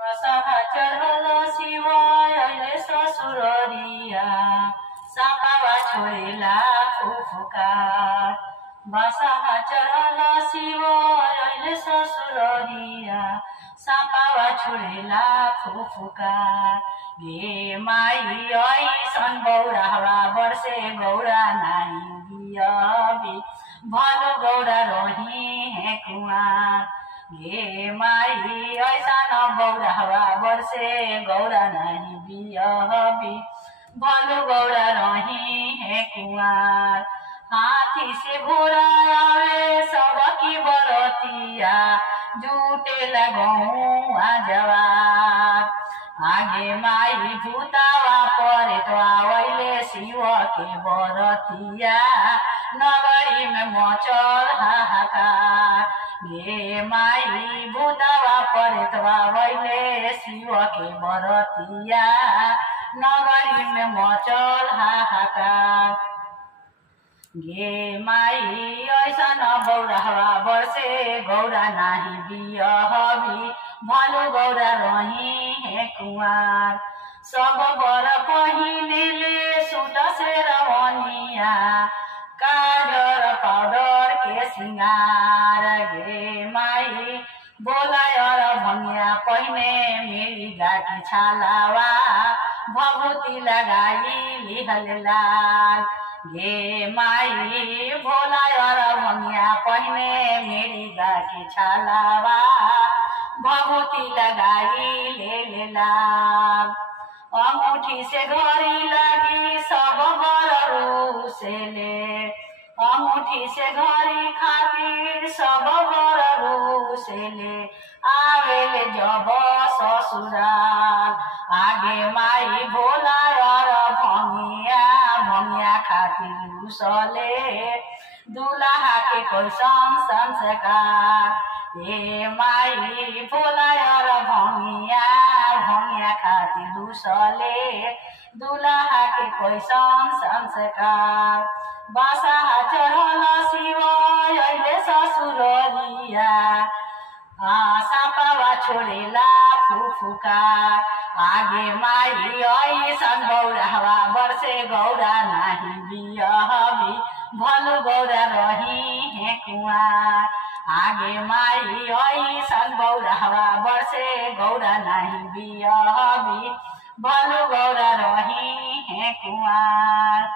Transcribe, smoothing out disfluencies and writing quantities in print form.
बसहा चढ़ल शिवाय अइले ससुररिया सापावा छोड़ेला फुफुकार। बसहा चढ़ल शिवाय अइले ससुररिया सापावा छोड़ेला फुफुकार। गे माई ऐसन बौरावा बरसे गौरा नाई बियबी भलो गौरा रही है कुआर। गे माई ऐसा न बौरावा बरसे गौरा नहीं बियबी भलो गौरा रही है कुआर। हाथी से घोड़ा आवे सबकी बरतिया जुटे लगौआ जवार। आगे माई भूतावा परे तो आवैले शिव के बरतिया नगरी में मचल हाहाकार। गे माई भूतावा परे तो आवैले शिव के बरतिया नगरी में मचल हाहाकार। गे माई ऐसन बौरावा बरसे गौरा नाही बियहबी भलो गौरा रही है कुआर। सब बर पहिनेले सूट से रवनिया काजर पाउडर के सिंगार। गे माई बोलायर भंगिया पहिने मेरी गाठी छालावा भभूति लगाई लिहल लाल। गे माई भोलायर भंगिया पहिने मेरी गाठी छालावा भभूति लगाई ले लाल। अंगूठी से घड़ी लगी सब घर से ले अंगूठी से घड़ी खातिर सब घर से ले आवेले जब ससुराल। आगे माई भोलायर भंगिया खातिर रुसले दुल्हा के कैसन संस्कार। ए माई भोलायर भंगिया खातिर रुसले दुल्हा के कैसन संस्कार। बसहा चढ़ल शिव अइले ससुररिया सापावा छोड़ेला फुफुकार। आगे माई ऐसन बौरावा बरसे गौरा नाही बियहबी भलो गौरा रही है कुआर। आगे माई ऐसन बौरावा बरसे गौरा नाही बियहबी भलो गौरा रही है कुआर।